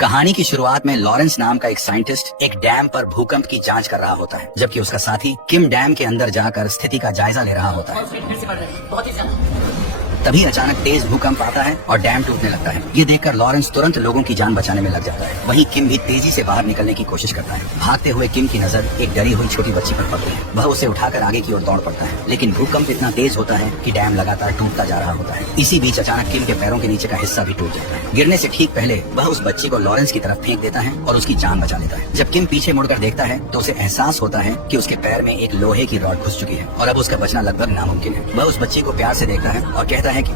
कहानी की शुरुआत में लॉरेंस नाम का एक साइंटिस्ट एक डैम पर भूकंप की जांच कर रहा होता है, जबकि उसका साथी किम डैम के अंदर जाकर स्थिति का जायजा ले रहा होता है। तभी अचानक तेज भूकंप आता है और डैम टूटने लगता है। ये देखकर लॉरेंस तुरंत लोगों की जान बचाने में लग जाता है। वहीं किम भी तेजी से बाहर निकलने की कोशिश करता है। भागते हुए किम की नजर एक डरी हुई छोटी बच्ची पर पड़ती है। वह उसे उठाकर आगे की ओर दौड़ पड़ता है, लेकिन भूकंप इतना तेज होता है कि डैम लगातार टूटता जा रहा होता है। इसी बीच अचानक किम के पैरों के नीचे का हिस्सा भी टूट जाता है। गिरने से ठीक पहले वह उस बच्ची को लॉरेंस की तरफ फेंक देता है और उसकी जान बचा लेता है। जब किम पीछे मुड़कर देखता है तो उसे एहसास होता है कि उसके पैर में एक लोहे की रॉड घुस चुकी है और अब उसका बचना लगभग नामुमकिन है। वह उस बच्ची को प्यार से देखता है और कहता है कि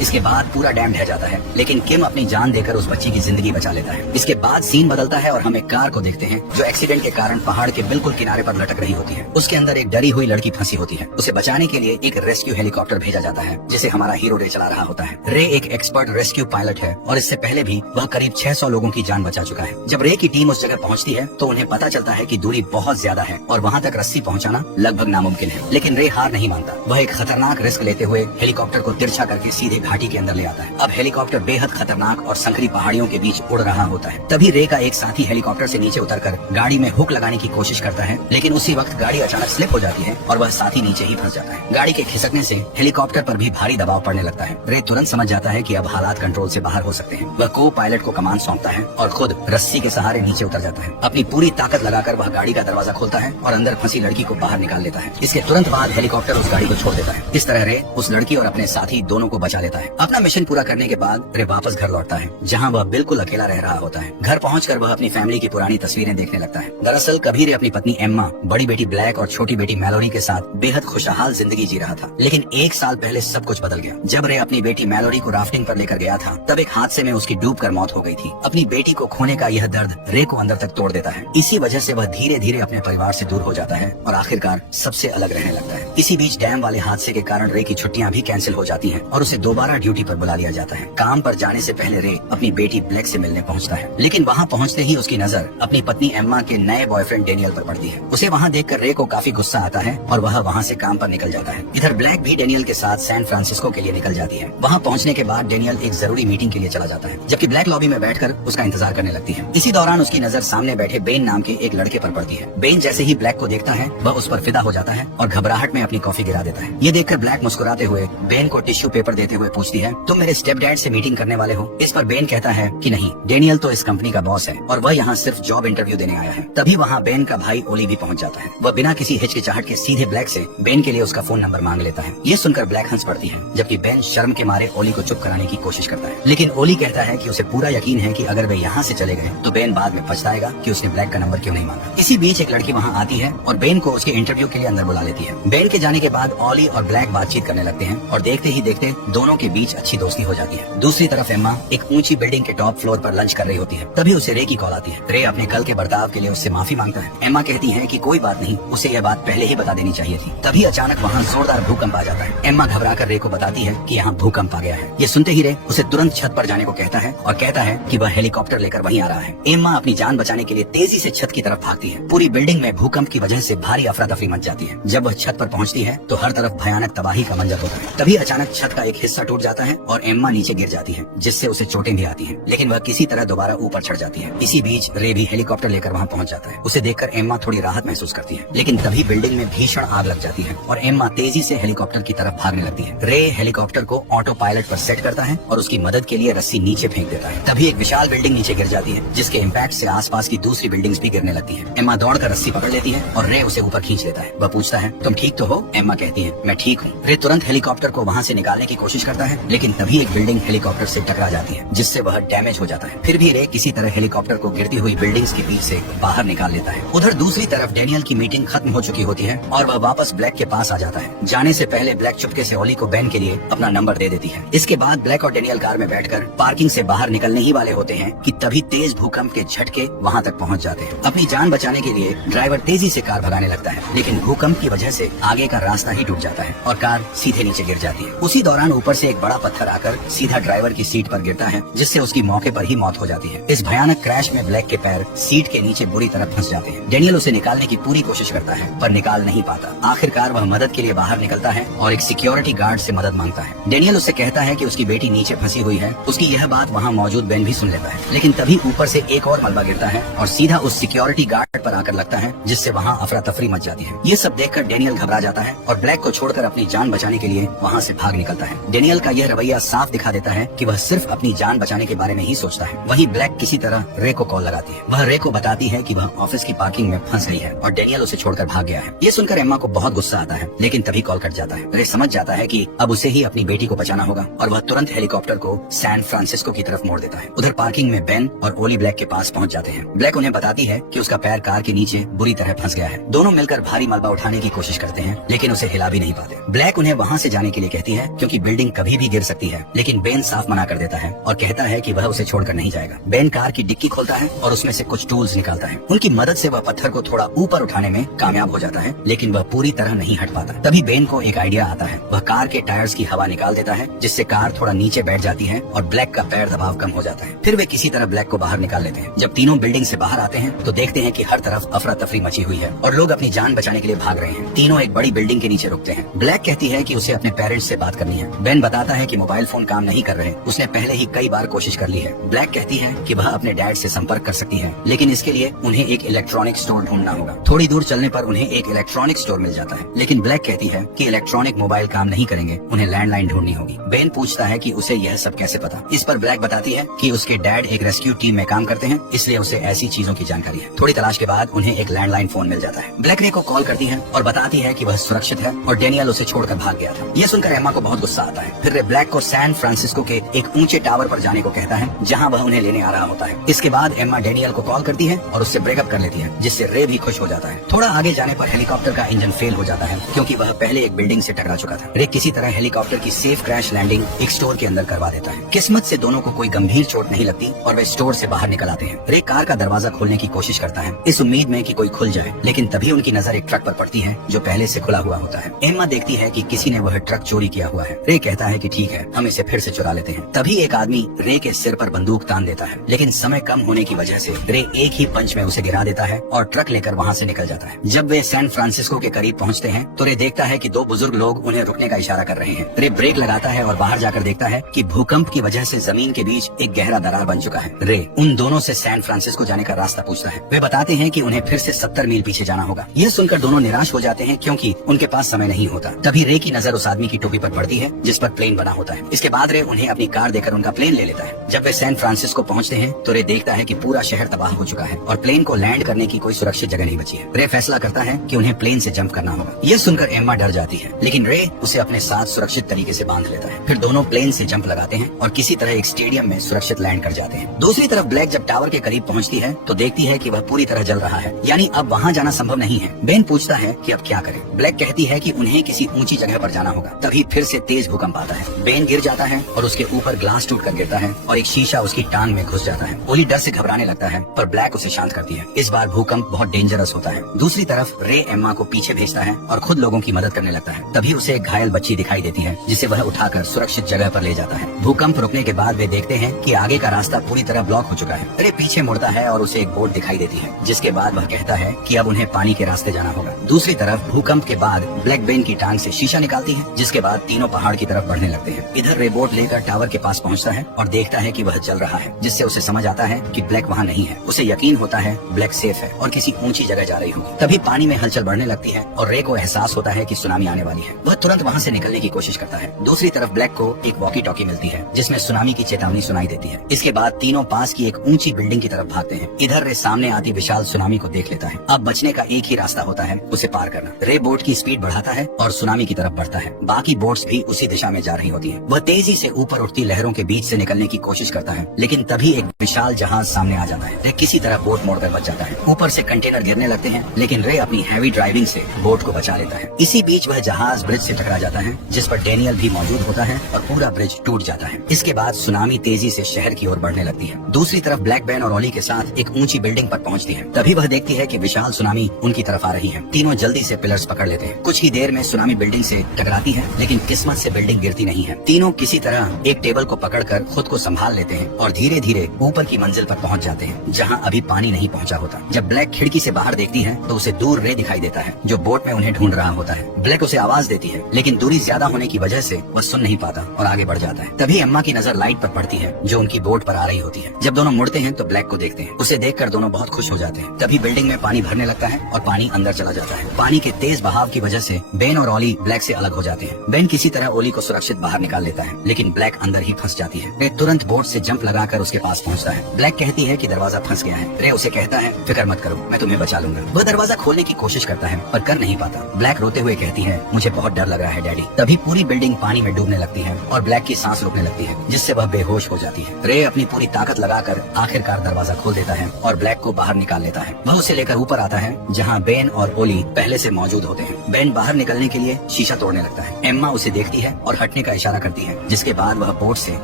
इसके बाद पूरा डैम ढह जाता है, लेकिन किम अपनी जान देकर उस बच्ची की जिंदगी बचा लेता है। इसके बाद सीन बदलता है और हम एक कार को देखते हैं जो एक्सीडेंट के कारण पहाड़ के बिल्कुल किनारे पर लटक रही होती है। उसके अंदर एक डरी हुई लड़की फंसी होती है। उसे बचाने के लिए एक रेस्क्यू हेलीकॉप्टर भेजा जाता है, जिसे हमारा हीरो रे चला रहा होता है। रे एक एक्सपर्ट रेस्क्यू पायलट है और इससे पहले भी वह करीब 600 लोगों की जान बचा चुका है। जब रे की टीम उस जगह पहुंचती है तो उन्हें पता चलता है कि दूरी बहुत ज्यादा है और वहां तक रस्सी पहुंचाना लगभग नामुमकिन है। लेकिन रे हार नहीं मानता। वह एक खतरनाक रिस्क लेते हुए हेलीकॉप्टर को तिरछा करके सीधे घाटी के अंदर ले आता है। अब हेलीकॉप्टर बेहद खतरनाक और संकरी पहाड़ियों के बीच उड़ रहा होता है। तभी रे का एक साथी हेलीकॉप्टर से नीचे उतरकर गाड़ी में हुक लगाने की कोशिश करता है, लेकिन उसी वक्त गाड़ी अचानक स्लिप हो जाती है और वह साथी नीचे ही फंस जाता है। गाड़ी के खिसकने से हेलीकॉप्टर पर भी भारी दबाव पड़ने लगता है। रे तुरंत समझ जाता है कि अब हालात कंट्रोल से बाहर हो सकते हैं। वह को पायलट को कमान सौंपता है और खुद रस्सी के सहारे नीचे उतर जाता है। अपनी पूरी ताकत लगाकर वह गाड़ी का दरवाजा खोलता है और अंदर फंसी लड़की को बाहर निकाल लेता है। इसके तुरंत बाद हेलीकॉप्टर उस गाड़ी को छोड़ देता है। इस तरह रे उस लड़की और अपने साथी दोनों को बचा लेता है। अपना मिशन पूरा करने के बाद रे वापस घर लौटता है, जहां वह बिल्कुल अकेला रह रहा होता है। घर पहुंचकर वह अपनी फैमिली की पुरानी तस्वीरें देखने लगता है। दरअसल कभी रे अपनी पत्नी एम्मा, बड़ी बेटी ब्लैक और छोटी बेटी मैलोरी के साथ बेहद खुशहाल जिंदगी जी रहा था। लेकिन एक साल पहले सब कुछ बदल गया। जब रे अपनी बेटी मैलोरी को राफ्टिंग पर लेकर गया था, तब एक हादसे में उसकी डूबकर मौत हो गई थी। अपनी बेटी को खोने का यह दर्द रे को अंदर तक तोड़ देता है। इसी वजह से वह धीरे धीरे अपने परिवार से दूर हो जाता है और आखिरकार सबसे अलग रहने लगता है। इसी बीच डैम वाले हादसे के कारण रे की छुट्टियां भी कैंसिल हो जाती हैं और उसे दोबारा ड्यूटी पर बुला लिया जाता है। काम पर जाने से पहले रे अपनी बेटी ब्लैक से मिलने पहुंचता है, लेकिन वहां पहुंचते ही उसकी नजर अपनी पत्नी एम्मा के नए बॉयफ्रेंड डेनियल पर पड़ती है। उसे वहां देखकर रे को काफी गुस्सा आता है और वह वहां से काम पर निकल जाता है। इधर ब्लैक भी डेनियल के साथ सैन फ्रांसिस्को के लिए निकल जाती है। वहां पहुंचने के बाद डेनियल एक जरूरी मीटिंग के लिए चला जाता है, जबकि ब्लैक लॉबी में बैठकर उसका इंतजार करने लगती है। इसी दौरान उसकी नजर सामने बैठे बेन नाम के एक लड़के पर पड़ती है। बेन जैसे ही ब्लैक को देखता है वह उस पर फिदा हो जाता है और घबराहट में अपनी कॉफी गिरा देता है। ये देखकर ब्लैक मुस्कुराते हुए बेन को टिश्यू पेपर देते हुए पूछती है, तुम मेरे स्टेप डैड से मीटिंग करने वाले हो? इस पर बेन कहता है कि नहीं, डेनियल तो इस कंपनी का बॉस है और वह यहाँ सिर्फ जॉब इंटरव्यू देने आया है। तभी वहाँ बेन का भाई ओली भी पहुँच जाता है। वह बिना किसी हिचकिचाहट के सीधे ब्लैक से बेन के लिए उसका फोन नंबर मांग लेता है। ये सुनकर ब्लैक हंस पड़ती है, जबकि बेन शर्म के मारे ओली को चुप कराने की कोशिश करता है। लेकिन ओली कहता है कि उसे पूरा यकीन है कि अगर वे यहाँ से चले गए तो बेन बाद में पछताएगा कि उसने ब्लैक का नंबर क्यों नहीं मांगा। इसी बीच एक लड़की वहाँ आती है और बेन को उसके इंटरव्यू के लिए अंदर बुला लेती है। बेन के जाने के बाद ओली और ब्लैक बातचीत करने लगते हैं और देखते ही देखते दोनों के बीच अच्छी दोस्ती हो जाती है। दूसरी तरफ एम्मा एक ऊंची बिल्डिंग के टॉप फ्लोर पर लंच कर रही होती है। तभी उसे रे की कॉल आती है। रे अपने कल के बर्ताव के लिए उससे माफी मांगता है। एम्मा कहती है कि कोई बात नहीं, उसे यह बात पहले ही बता देनी चाहिए थी। तभी अचानक वहाँ जोरदार भूकंप आ जाता है। एम्मा घबराकर रे को बताती है कि यहाँ भूकंप आ गया है। ये सुनते ही रे उसे तुरंत छत पर जाने को कहता है और कहता है कि वह हेलीकॉप्टर लेकर वहीं आ रहा है। एम्मा अपनी जान बचाने के लिए तेजी से छत की तरफ भागती है। पूरी बिल्डिंग में भूकंप की वजह से भारी अफरा तफरी मच जाती है। जब वह छत पर पहुँचती है तो हर तरफ भयानक तबाही का मंजर होता है। तभी अचानक छत का एक हिस्सा टूट जाता है और एम्मा नीचे गिर जाती है, जिससे उसे चोटें भी आती हैं, लेकिन वह किसी तरह दोबारा ऊपर चढ़ जाती है। इसी बीच रे भी हेलीकॉप्टर लेकर वहां पहुंच जाता है। उसे देखकर एम्मा थोड़ी राहत महसूस करती है, लेकिन तभी बिल्डिंग में भीषण आग लग जाती है और एम्मा तेजी से हेलीकॉप्टर की तरफ भागने लगती है। रे हेलीकॉप्टर को ऑटो पायलट पर सेट करता है और उसकी मदद के लिए रस्सी नीचे फेंक देता है। तभी एक विशाल बिल्डिंग नीचे गिर जाती है, जिसके इम्पैक्ट से आसपास की दूसरी बिल्डिंग्स भी गिरने लगती है। एम्मा दौड़कर रस्सी पकड़ लेती है और रे उसे ऊपर खींच लेता है। वह पूछता है, तुम ठीक तो हो? एम्मा कहती है, मैं ठीक हूँ। रे तुरंत हेलीकॉप्टर को वहाँ से निकालने की कोशिश करता है, लेकिन तभी एक बिल्डिंग हेलीकॉप्टर से टकरा जाती है, जिससे वह डैमेज हो जाता है। फिर भी रे किसी तरह हेलीकॉप्टर को गिरती हुई बिल्डिंग्स के बीच से बाहर निकाल लेता है। उधर दूसरी तरफ डेनियल की मीटिंग खत्म हो चुकी होती है और वह वापस ब्लैक के पास आ जाता है। जाने से पहले ब्लैक चुपके से ओली को बेन के लिए अपना नंबर दे देती है। इसके बाद ब्लैक और डेनियल कार में बैठकर पार्किंग से बाहर निकलने ही वाले होते हैं कि तभी तेज भूकंप के झटके वहां तक पहुंच जाते हैं। अपनी जान बचाने के लिए ड्राइवर तेजी से कार भगाने लगता है, लेकिन भूकंप की वजह से आगे का रास्ता ही टूट जाता है और कार सीधे नीचे गिर जाती है। उसी दौरान ऊपर से एक एक बड़ा पत्थर आकर सीधा ड्राइवर की सीट पर गिरता है, जिससे उसकी मौके पर ही मौत हो जाती है। इस भयानक क्रैश में ब्लैक के पैर सीट के नीचे बुरी तरह फंस जाते हैं। डेनियल उसे निकालने की पूरी कोशिश करता है पर निकाल नहीं पाता। आखिरकार वह मदद के लिए बाहर निकलता है और एक सिक्योरिटी गार्ड से मदद मांगता है। डेनियल उससे कहता है कि उसकी बेटी नीचे फंसी हुई है। उसकी यह बात वहाँ मौजूद बेन भी सुन लेता है, लेकिन तभी ऊपर से एक और मलबा गिरता है और सीधा उस सिक्योरिटी गार्ड पर आकर लगता है, जिससे वहाँ अफरा तफरी मच जाती है। ये सब देखकर डेनियल घबरा जाता है और ब्लैक को छोड़कर अपनी जान बचाने के लिए वहाँ से भाग निकलता है। डेनियल का यह रवैया साफ दिखा देता है कि वह सिर्फ अपनी जान बचाने के बारे में ही सोचता है। वहीं ब्लैक किसी तरह रे को कॉल लगाती है। वह रे को बताती है कि वह ऑफिस की पार्किंग में फंस गई है और डेनियल उसे छोड़कर भाग गया है। ये सुनकर एम्मा को बहुत गुस्सा आता है, लेकिन तभी कॉल कट जाता है। रे समझ जाता है कि अब उसे ही अपनी बेटी को बचाना होगा और वह तुरंत हेलीकॉप्टर को सैन फ्रांसिस्को की तरफ मोड़ देता है। उधर पार्किंग में बेन और ओली ब्लैक के पास पहुंच जाते हैं। ब्लैक उन्हें बताती है कि उसका पैर कार के नीचे बुरी तरह फंस गया है। दोनों मिलकर भारी मलबा उठाने की कोशिश करते हैं, लेकिन उसे हिला भी नहीं पाते। ब्लैक उन्हें वहाँ से जाने के लिए कहती है क्योंकि बिल्डिंग कभी भी गिर सकती है, लेकिन बेन साफ मना कर देता है और कहता है कि वह उसे छोड़कर नहीं जाएगा। बेन कार की डिक्की खोलता है और उसमें से कुछ टूल्स निकालता है। उनकी मदद से वह पत्थर को थोड़ा ऊपर उठाने में कामयाब हो जाता है, लेकिन वह पूरी तरह नहीं हट पाता। तभी बेन को एक आइडिया आता है। वह कार के टायर्स की हवा निकाल देता है, जिससे कार थोड़ा नीचे बैठ जाती है और ब्लैक का पैर दबाव कम हो जाता है। फिर वे किसी तरह ब्लैक को बाहर निकाल लेते हैं। जब तीनों बिल्डिंग से बाहर आते हैं तो देखते हैं कि हर तरफ अफरा तफरी मची हुई है और लोग अपनी जान बचाने के लिए भाग रहे हैं। तीनों एक बड़ी बिल्डिंग के नीचे रुकते हैं। ब्लैक कहती है कि उसे अपने पेरेंट्स से बात करनी है। बेन बताता है कि मोबाइल फोन काम नहीं कर रहे, उसने पहले ही कई बार कोशिश कर ली है। ब्लैक कहती है कि वह अपने डैड से संपर्क कर सकती है, लेकिन इसके लिए उन्हें एक इलेक्ट्रॉनिक स्टोर ढूंढना होगा। थोड़ी दूर चलने पर उन्हें एक इलेक्ट्रॉनिक स्टोर मिल जाता है, लेकिन ब्लैक कहती है कि इलेक्ट्रॉनिक मोबाइल काम नहीं करेंगे, उन्हें लैंडलाइन ढूंढनी होगी। बेन पूछता है कि उसे यह सब कैसे पता। इस पर ब्लैक बताती है कि उसके डैड एक रेस्क्यू टीम में काम करते हैं, इसलिए उसे ऐसी चीजों की जानकारी है। थोड़ी तलाश के बाद उन्हें एक लैंडलाइन फोन मिल जाता है। ब्लैक रे को कॉल करती है और बताती है कि वह सुरक्षित है और डेनियल उसे छोड़कर भाग गया था। यह सुनकर एम्मा को बहुत गुस्सा आता है। फिर रे ब्लैक को सैन फ्रांसिस्को के एक ऊंचे टावर पर जाने को कहता है, जहां वह उन्हें लेने आ रहा होता है। इसके बाद एम्मा डेनियल को कॉल करती है और उससे ब्रेकअप कर लेती है, जिससे रे भी खुश हो जाता है। थोड़ा आगे जाने पर हेलीकॉप्टर का इंजन फेल हो जाता है, क्योंकि वह पहले एक बिल्डिंग से टकरा चुका था। रे किसी तरह हेलीकॉप्टर की सेफ क्रैश लैंडिंग एक स्टोर के अंदर करवा देता है। किस्मत से दोनों को कोई गंभीर चोट नहीं लगती और वे स्टोर से बाहर निकल आते हैं। रे कार का दरवाजा खोलने की कोशिश करता है, इस उम्मीद में कि कोई खुल जाए, लेकिन तभी उनकी नजर एक ट्रक पर पड़ती है जो पहले से खुला हुआ होता है। एम्मा देखती है कि किसी ने वह ट्रक चोरी किया हुआ है। रे कहता है कि ठीक है, हम इसे फिर से चुरा लेते हैं। तभी एक आदमी रे के सिर पर बंदूक तान देता है, लेकिन समय कम होने की वजह से रे एक ही पंच में उसे गिरा देता है और ट्रक लेकर वहाँ से निकल जाता है। जब वे सैन फ्रांसिस्को के करीब पहुँचते हैं तो रे देखता है कि दो बुजुर्ग लोग उन्हें रुकने का इशारा कर रहे हैं। रे ब्रेक लगाता है और बाहर जाकर देखता है कि भूकंप की वजह से जमीन के बीच एक गहरा दरार बन चुका है। रे उन दोनों से सैन फ्रांसिस्को जाने का रास्ता पूछता है। वे बताते हैं कि उन्हें फिर से 70 मील पीछे जाना होगा। यह सुनकर दोनों निराश हो जाते हैं, क्योंकि उनके पास समय नहीं होता। तभी रे की नजर उस आदमी की टोपी पर पड़ती है जिस पर प्लेन बना होता है। इसके बाद रे उन्हें अपनी कार देकर उनका प्लेन ले लेता है। जब वे सैन फ्रांसिस्को पहुंचते हैं तो रे देखता है कि पूरा शहर तबाह हो चुका है और प्लेन को लैंड करने की कोई सुरक्षित जगह नहीं बची है। रे फैसला करता है कि उन्हें प्लेन से जंप करना होगा। यह सुनकर एम्मा डर जाती है, लेकिन रे उसे अपने साथ सुरक्षित तरीके से बांध लेता है। फिर दोनों प्लेन से जंप लगाते हैं और किसी तरह एक स्टेडियम में सुरक्षित लैंड कर जाते हैं। दूसरी तरफ ब्लैक जब टावर के करीब पहुंचती है तो देखती है कि वह पूरी तरह जल रहा है, यानी अब वहाँ जाना संभव नहीं है। बेन पूछता है कि अब क्या करें। ब्लैक कहती है कि उन्हें किसी ऊंची जगह पर जाना होगा। तभी फिर से तेज भूकंप आता है। बेन गिर जाता है और उसके ऊपर ग्लास टूटकर गिरता है और एक शीशा उसकी टांग में घुस जाता है। ओली डर से घबराने लगता है, पर ब्लैक उसे शांत करती है। इस बार भूकंप बहुत डेंजरस होता है। दूसरी तरफ रे एम्मा को पीछे भेजता है और खुद लोगों की मदद करने लगता है। तभी उसे एक घायल बच्ची दिखाई देती है, जिसे वह उठाकर सुरक्षित जगह पर ले जाता है। भूकंप रुकने के बाद वे देखते हैं कि आगे का रास्ता पूरी तरह ब्लॉक हो चुका है। रे पीछे मुड़ता है और उसे एक बोट दिखाई देती है, जिसके बाद वह कहता है कि अब उन्हें पानी के रास्ते जाना होगा। दूसरी तरफ भूकंप के बाद ब्लैक बेन की टांग से शीशा निकालती है, जिसके बाद तीनों पहाड़ की तरफ बढ़ने लगते हैं। इधर रे बोट लेकर टावर के पास पहुंचता है और देखता है कि वह जल रहा है, जिससे उसे समझ आता है कि ब्लैक वहाँ नहीं है। उसे यकीन होता है ब्लैक सेफ है और किसी ऊंची जगह जा रही होगी। तभी पानी में हलचल बढ़ने लगती है और रे को एहसास होता है कि सुनामी आने वाली है। वह तुरंत वहाँ से निकलने की कोशिश करता है। दूसरी तरफ ब्लैक को एक वॉकी टॉकी मिलती है, जिसमें सुनामी की चेतावनी सुनाई देती है। इसके बाद तीनों पास की एक ऊंची बिल्डिंग की तरफ भागते हैं। इधर रे सामने आती विशाल सुनामी को देख लेता है। अब बचने का एक ही रास्ता होता है, उसे पार करना। रे बोट की स्पीड बढ़ाता है और सुनामी की तरफ बढ़ता है। बाकी बोट्स भी उसी दिशा में जा रही होती हैं। वह तेजी से ऊपर उठती लहरों के बीच से निकलने की कोशिश करता है, लेकिन तभी एक विशाल जहाज सामने आ जाता है। रे किसी तरह बोट मोड़कर बच जाता है। ऊपर से कंटेनर गिरने लगते हैं, लेकिन रे अपनी हैवी ड्राइविंग से बोट को बचा लेता है। इसी बीच वह जहाज ब्रिज से टकरा जाता है, जिस पर डेनियल भी मौजूद होता है और पूरा ब्रिज टूट जाता है। इसके बाद सुनामी तेजी से शहर की ओर बढ़ने लगती है। दूसरी तरफ ब्लैक बेन और ओली के साथ एक ऊंची बिल्डिंग पर पहुंचती है। तभी वह देखती है कि विशाल सुनामी उनकी तरफ आ रही है। तीनों जल्दी से पिलर्स पकड़ लेते हैं। कुछ ही देर में सुनामी बिल्डिंग से टकराती है, लेकिन किस्मत से बिल्डिंग गिरती बाकी नहीं है। तीनों किसी तरह एक टेबल को पकड़कर खुद को संभाल लेते हैं और धीरे धीरे ऊपर की मंजिल पर पहुंच जाते हैं, जहां अभी पानी नहीं पहुंचा होता। जब ब्लैक खिड़की से बाहर देखती है तो उसे दूर रे दिखाई देता है जो बोट में उन्हें ढूंढ रहा होता है। ब्लैक उसे आवाज देती है, लेकिन दूरी ज्यादा होने की वजह से वह सुन नहीं पाता और आगे बढ़ जाता है। तभी एम्मा की नजर लाइट पर पड़ती है जो उनकी बोट पर आ रही होती है। जब दोनों मुड़ते हैं तो ब्लैक को देखते हैं। उसे देखकर दोनों बहुत खुश हो जाते हैं। तभी बिल्डिंग में पानी भरने लगता है और पानी अंदर चला जाता है। पानी के तेज बहाव की वजह से बेन और ओली ब्लैक से अलग हो जाते हैं। बेन किसी तरह ओली को सुरक्षित बाहर निकाल लेता है, लेकिन ब्लैक अंदर ही फंस जाती है। रे तुरंत बोट से जंप लगाकर उसके पास पहुंचता है। ब्लैक कहती है कि दरवाजा फंस गया है। रे उसे कहता है, फिक्र मत करो, मैं तुम्हें बचा लूंगा। वह दरवाजा खोलने की कोशिश करता है पर कर नहीं पाता। ब्लैक रोते हुए कहती है, मुझे बहुत डर लग रहा है डैडी। तभी पूरी बिल्डिंग पानी में डूबने लगती है और ब्लैक की सांस रुकने लगती है, जिससे वह बेहोश हो जाती है। रे अपनी पूरी ताकत लगाकर आखिरकार दरवाजा खोल देता है और ब्लैक को बाहर निकाल लेता है। वह उसे लेकर ऊपर आता है जहाँ बेन और ओली पहले से मौजूद होते हैं। बेन बाहर निकलने के लिए शीशा तोड़ने लगता है। एम्मा उसे देखती है और हटने का इशारा करती है, जिसके बाद वह बोट से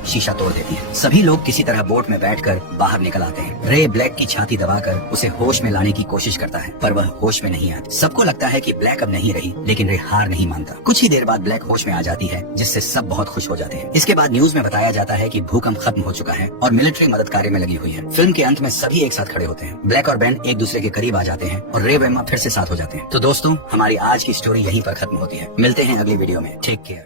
शीशा तोड़ देती है। सभी लोग किसी तरह बोट में बैठकर बाहर निकल आते हैं। रे ब्लैक की छाती दबाकर उसे होश में लाने की कोशिश करता है पर वह होश में नहीं आती। सबको लगता है कि ब्लैक अब नहीं रही, लेकिन रे हार नहीं मानता। कुछ ही देर बाद ब्लैक होश में आ जाती है, जिससे सब बहुत खुश हो जाते हैं। इसके बाद न्यूज में बताया जाता है कि भूकंप खत्म हो चुका है और मिलिट्री मदद कार्य में लगी हुई है। फिल्म के अंत में सभी एक साथ खड़े होते हैं। ब्लैक और बेन एक दूसरे के करीब आ जाते हैं और रे व एम्मा फिर से साथ हो जाते हैं। तो दोस्तों, हमारी आज की स्टोरी यहीं पर खत्म होती है। मिलते हैं अगली वीडियो में। Take care.